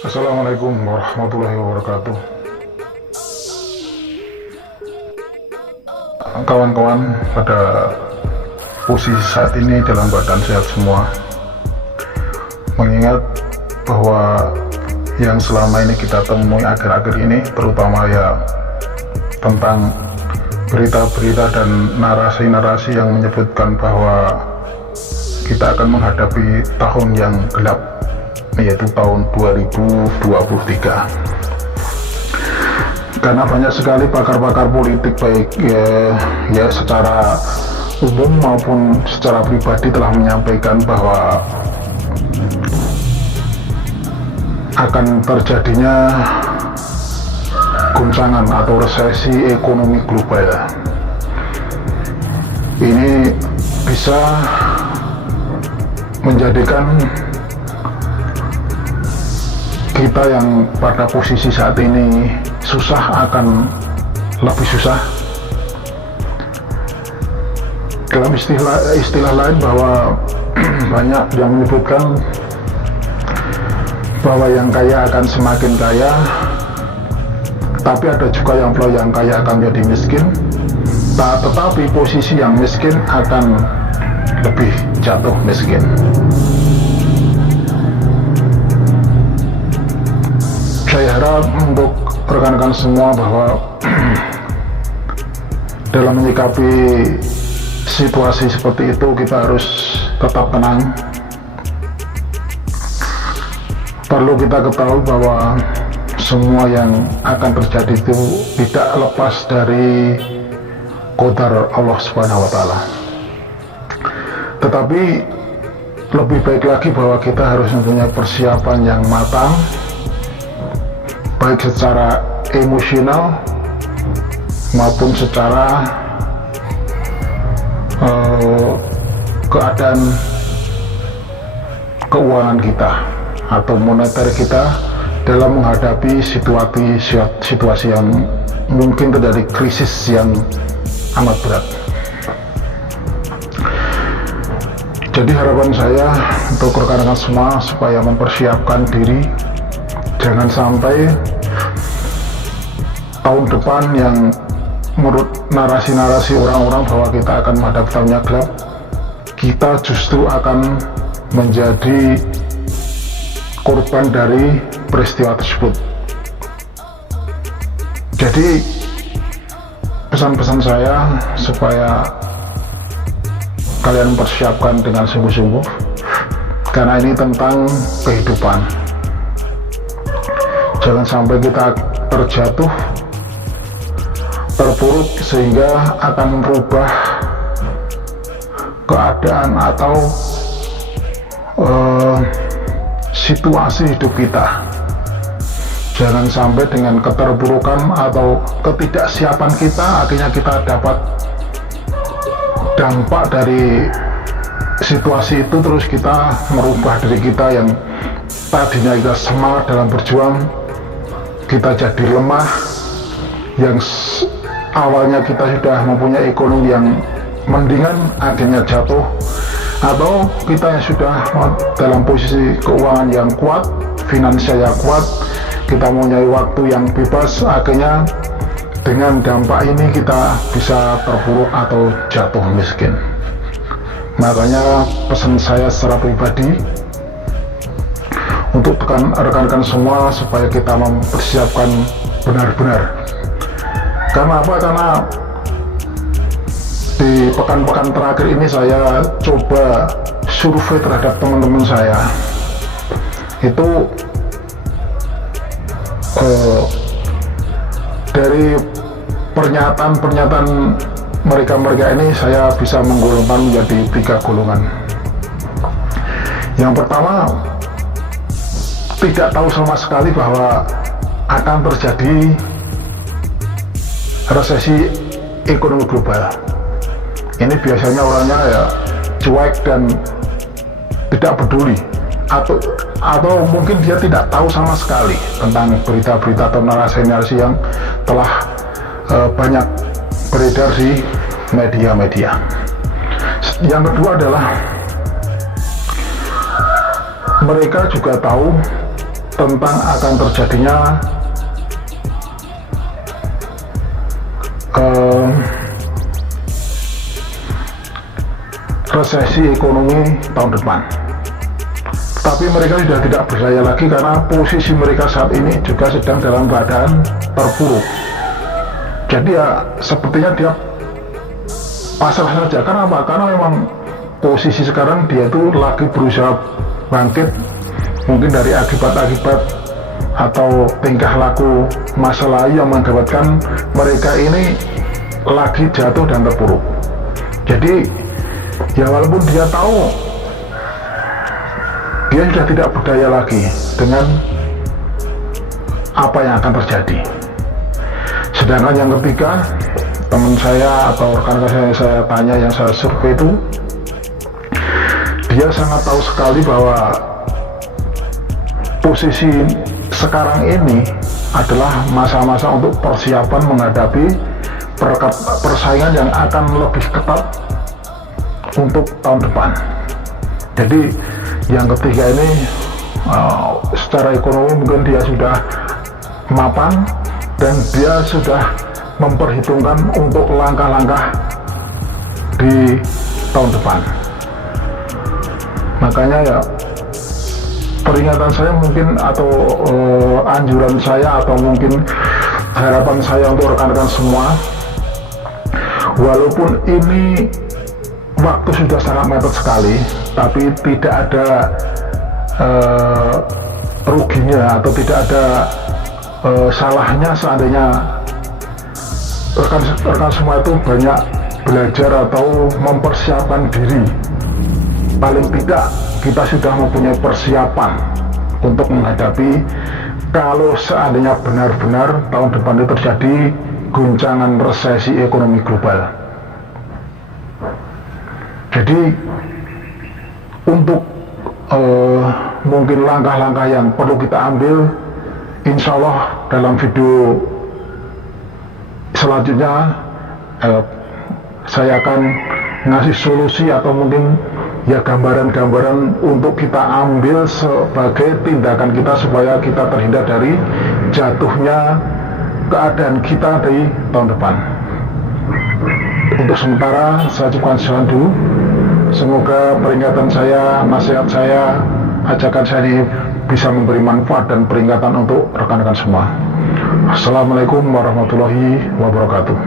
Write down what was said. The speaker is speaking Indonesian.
Assalamualaikum warahmatullahi wabarakatuh. Kawan-kawan, pada posisi saat ini dalam keadaan sehat semua. Mengingat bahwa yang selama ini kita temui akhir-akhir ini, terutama ya tentang berita-berita dan narasi-narasi yang menyebutkan bahwa kita akan menghadapi tahun yang gelap, yaitu tahun 2023. Karena banyak sekali pakar-pakar politik baik ya secara umum maupun secara pribadi telah menyampaikan bahwa akan terjadinya guncangan atau resesi ekonomi global. Ini bisa menjadikan kita yang pada posisi saat ini susah akan lebih susah. Dalam istilah lain bahwa banyak yang menyebutkan bahwa yang kaya akan semakin kaya, tapi ada juga yang kaya akan menjadi miskin, tetapi posisi yang miskin akan lebih jatuh miskin. Saya harap untuk rekan-rekan semua bahwa dalam menyikapi situasi seperti itu kita harus tetap tenang. Perlu kita ketahui bahwa semua yang akan terjadi itu tidak lepas dari qadar Allah Subhanahu wa Ta'ala. Tetapi lebih baik lagi bahwa kita harus mempunyai persiapan yang matang, baik secara emosional maupun secara keadaan keuangan kita atau moneter kita dalam menghadapi situasi yang mungkin terjadi krisis yang amat berat. Jadi harapan saya untuk rekan-rekan semua supaya mempersiapkan diri, jangan sampai tahun depan yang menurut narasi-narasi orang-orang bahwa kita akan menghadapi tahunnya gelap, kita justru akan menjadi korban dari peristiwa tersebut. Jadi pesan-pesan saya supaya kalian mempersiapkan dengan sungguh-sungguh, karena ini tentang kehidupan. Jangan sampai kita terjatuh, terpuruk sehingga akan merubah keadaan atau situasi hidup kita. Jangan sampai dengan keterpurukan atau ketidaksiapan kita akhirnya kita dapat dampak dari situasi itu, terus kita merubah diri kita yang tadinya kita semangat dalam berjuang, kita jadi lemah. Yang awalnya kita sudah mempunyai ekonomi yang mendingan akhirnya jatuh, atau kita yang sudah dalam posisi keuangan yang kuat, finansial yang kuat, kita mempunyai waktu yang bebas, akhirnya dengan dampak ini kita bisa terpuruk atau jatuh miskin. Makanya pesan saya secara pribadi untuk rekan-rekan semua supaya kita mempersiapkan benar-benar. Karena apa? Karena di pekan-pekan terakhir ini saya coba survei terhadap teman-teman saya. Itu dari pernyataan mereka ini saya bisa menggolongkan menjadi 3 golongan. Yang pertama, tidak tahu sama sekali bahwa akan terjadi resesi ekonomi global. Ini biasanya orangnya ya cuek dan tidak peduli, atau mungkin dia tidak tahu sama sekali tentang berita-berita atau narasi-narasi yang telah banyak beredar di media-media. Yang kedua adalah mereka juga tahu tentang akan terjadinya resesi ekonomi tahun depan. Tapi mereka sudah tidak berdaya lagi karena posisi mereka saat ini juga sedang dalam keadaan terpuruk. Jadi ya sepertinya dia pasrah saja. Karena apa? Karena memang posisi sekarang dia itu lagi berusaha bangkit, mungkin dari akibat-akibat atau tingkah laku masa lalu yang mengakibatkan mereka ini lagi jatuh dan terpuruk. Jadi ya walaupun dia tahu dia sudah tidak berdaya lagi dengan apa yang akan terjadi. Sedangkan yang ketiga, teman saya atau rekan-rekan saya tanya, yang saya survei itu, dia sangat tahu sekali bahwa posisi sekarang ini adalah masa-masa untuk persiapan menghadapi persaingan yang akan lebih ketat untuk tahun depan. Jadi yang ketiga ini secara ekonomi mungkin dia sudah mapan dan dia sudah memperhitungkan untuk langkah-langkah di tahun depan. Makanya ya peringatan saya mungkin atau anjuran saya atau mungkin harapan saya untuk rekan-rekan semua, walaupun ini waktu sudah sangat mepet sekali, tapi tidak ada ruginya atau tidak ada salahnya seandainya rekan semua itu banyak belajar atau mempersiapkan diri. Paling tidak kita sudah mempunyai persiapan untuk menghadapi kalau seandainya benar-benar tahun depan itu terjadi guncangan resesi ekonomi global. Jadi untuk mungkin langkah-langkah yang perlu kita ambil, insya Allah dalam video selanjutnya saya akan ngasih solusi atau mungkin ya gambaran-gambaran untuk kita ambil sebagai tindakan kita supaya kita terhindar dari jatuhnya keadaan kita di tahun depan. Untuk sementara saya cukupkan sekian dulu. Semoga peringatan saya, nasihat saya, ajakan saya ini bisa memberi manfaat dan peringatan untuk rekan-rekan semua. Assalamualaikum warahmatullahi wabarakatuh.